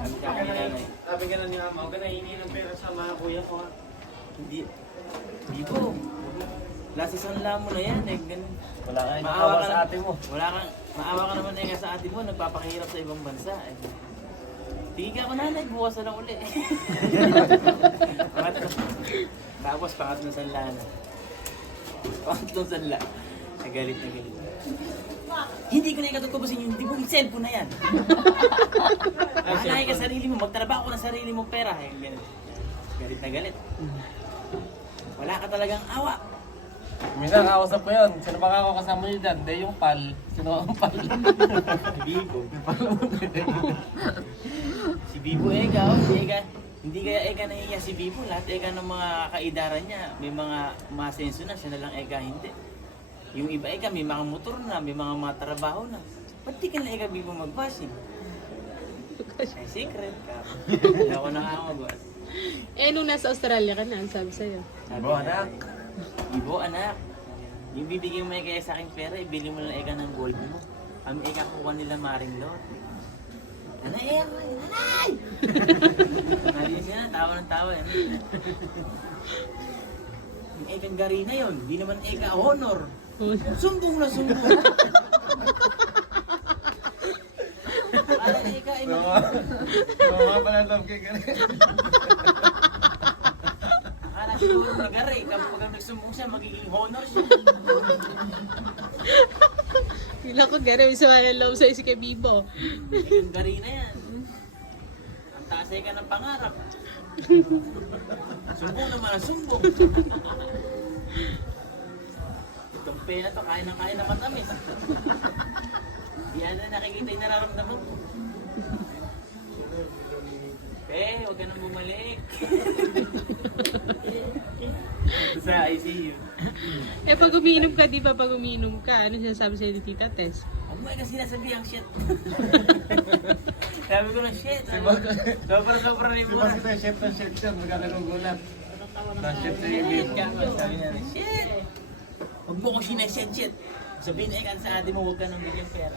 Sabi ka kay nanay. Sabi ka na ni mama, huwag ka nahingi ng pera sa mga kuya ko. Hindi. Hindi po. Lasa sanla mo na yan eh. Ganun. Wala ka Maawa ka sa na- ate mo. Wala kang, maawa ka naman eh sa ate mo, nagpapakahirap sa ibang bansa. Eh. Tingin ka ako nanay, bukas na lang uli. Tapos pangatlong sanla na. Pangatlong sanla. Nagalit na galit. Hindi ko na ikatutubusin yung hindi mo cellphone na yan. Mahalay ka sarili mo, magtrabaho ka ng sarili mong pera. Eh, ganun. Galit na galit. Wala ka talagang awa. Minsan kausap ko yun. Sino ba ako kasama niyo dyan? Hindi yung pal. Sino ang pal? Bibo. Si Bibo Ega, oh, si Ega. Hindi kaya Ega nahiya si Bibo. Lahat Ega ng mga kaidaran niya. May mga masenso na, siya na lang Ega hindi. Yung iba Ega, may mga motor na, may mga trabaho na. Ba't di ka na Ega Bibo mag-bashing? Ay, secret ka. Hindi ako nakakagawa. Eh, nung nasa Australia ka na, ang sabi sa'yo. Ibo, anak. Ibo, anak. Yung bibigyan mo kaya sa akin pera, ibili mo lang Ega ng gold mo. Kami Ega kuha nila maring lot. Nanay, Ega! Nanay! Narinig niya, tawa ng tawa. Yan. Yung Egang Garina yun, di naman Ega Honor. Sumbong na sumbong. Akala ni Ega ay Mga pala kay Gary. akala siguro nagare. Kapag nagsumbong siya, magiging honor siya. Kailan ko gano'n, isa nga ng love sa'yo si kay Bibo. Egang Garina yan. Ang taas Ega ng pangarap. Sumbong naman ang sumbong. Itong pera to, kain na matamis. Di na nakikita yung nararamdaman ko. Huwag ka nang bumalik. Ito sa ICU. Eh, pag umiinom ka, di ba pag umiinom ka, ano sinasabi sa'yo ni Tita Tess? Huwag mo kasi sinasabi ang shit. Sabi ko na shit. Sobra na yung Di ba mura. kita shit na shit yan? Magkakagulat. Na-shit si Shit Bibo. ka nga. Sabi niya, shit. Huwag mo ko sinashit. Sabihin na sa ate mo, huwag ka nang bigyan pera.